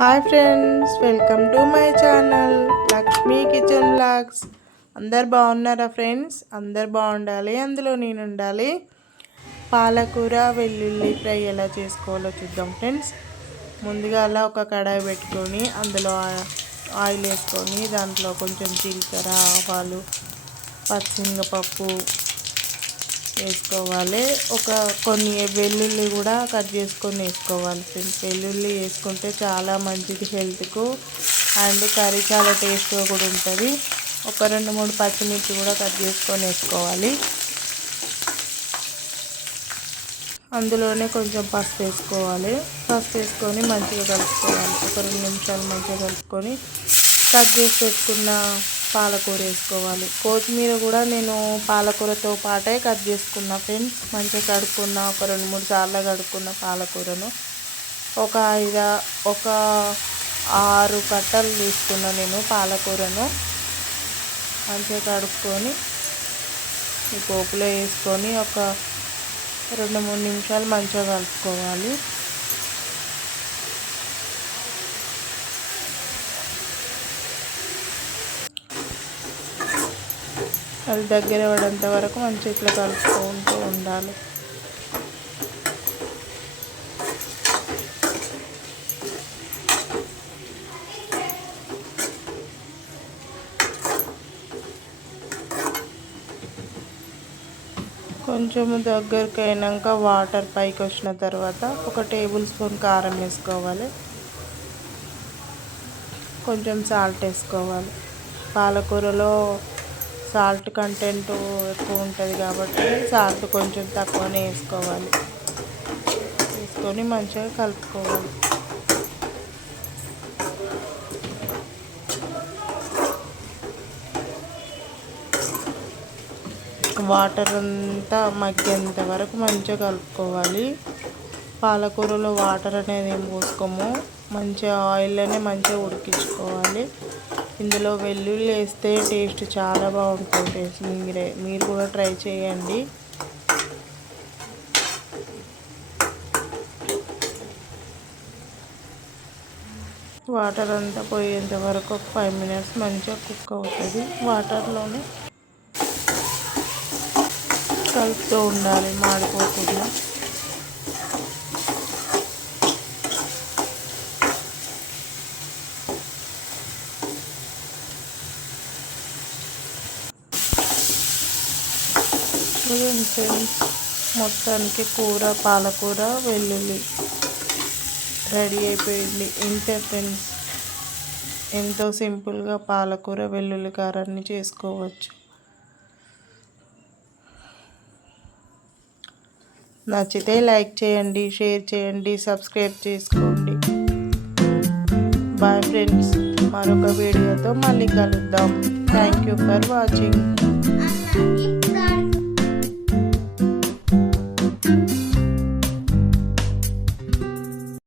Hi friends welcome to my channel Lakshmi kitchen blogs అందరు బాగున్నారా friends? అందరు బాగుండాలి అందులో నేను ఉండాలి. పాలకూర వెల్లుల్లి ఫ్రై ఎలా చేసుకోవాలో చూద్దాం ఫ్రెండ్స్. ముందుగా అలా ఒక కడాయి పెట్టుకొని అందులో ఆయిల్ వేసుకొని దాంట్లో కొంచెం జీలకర్ర ఆవాలు పచ్చిమిరపప్పు వేసుకోవాలి. ఒక కొన్ని వెల్లుల్లి కూడా కట్ చేసుకొని వేసుకోవాలి ఫ్రెండ్స్. వెల్లుల్లి వేసుకుంటే చాలా మంచిది హెల్త్కు. అండ్ కర్రీ చాలా టేస్ట్గా కూడా ఉంటుంది. ఒక రెండు మూడు పచ్చిమిర్చి కూడా కట్ చేసుకొని వేసుకోవాలి. అందులోనే కొంచెం పసుపు వేసుకోవాలి. పసుపు వేసుకొని మంచిగా కలుపుకోవాలి. ఒక రెండు నిమిషాలు మంచిగా కలుపుకొని కట్ చేసి పెట్టుకున్న పాలకూర వేసుకోవాలి. కొత్తిమీర కూడా నేను పాలకూరతో పాటే కట్ చేసుకున్న ఫ్రెండ్స్. మంచిగా కడుక్కున్న ఒక రెండు మూడు సార్లు కడుక్కున్న పాలకూరను. ఒక ఐదు ఒక ఆరు కట్టలు తీసుకున్న నేను పాలకూరను. మంచిగా కడుక్కొని ఈ పోపులో వేసుకొని ఒక రెండు మూడు నిమిషాలు మంచిగా కలుపుకోవాలి. అది దగ్గర పడేంత వరకు మంచి ఇట్లా కలుపుకుంటూ ఉండాలి. కొంచెము దగ్గరికి అయినాక వాటర్ పైకి వచ్చిన తర్వాత ఒక టేబుల్ స్పూన్ కారం వేసుకోవాలి. కొంచెం సాల్ట్ వేసుకోవాలి. పాలకూరలో సాల్ట్ కంటెంట్ ఎక్కువ ఉంటుంది కాబట్టి సాల్ట్ కొంచెం తక్కువనే వేసుకోవాలి. వేసుకొని మంచిగా కలుపుకోవాలి. వాటర్ అంతా మగ్గేంత వరకు మంచిగా కలుపుకోవాలి. పాలకూరలో వాటర్ అనేది ఏం పోసుకోము. మంచిగా ఆయిల్లోనే మంచిగా ఉడికించుకోవాలి. ఇందులో వెల్లుల్లి వేస్తే టేస్ట్ చాలా బాగుంటుంది మీరే మీరు కూడా ట్రై చేయండి. వాటర్ అంతా పోయేంత వరకు ఒక ఫైవ్ మినిట్స్ మంచిగా కుక్ అవుతుంది. వాటర్లోనే కలుపుతూ ఉండాలి మాడిపోకుండా. ఇప్పుడు ఫ్రెండ్స్ మొత్తానికి కూర పాలకూర వెల్లుల్లి రెడీ అయిపోయింది. ఇంతే ఫ్రెండ్స్ ఎంతో సింపుల్గా పాలకూర వెల్లుల్లి కారాన్ని చేసుకోవచ్చు. నచ్చితే లైక్ చేయండి షేర్ చేయండి సబ్స్క్రైబ్ చేసుకోండి. బాయ్ ఫ్రెండ్స్ మరొక వీడియోతో మళ్ళీ కలుద్దాం. Thank you for watching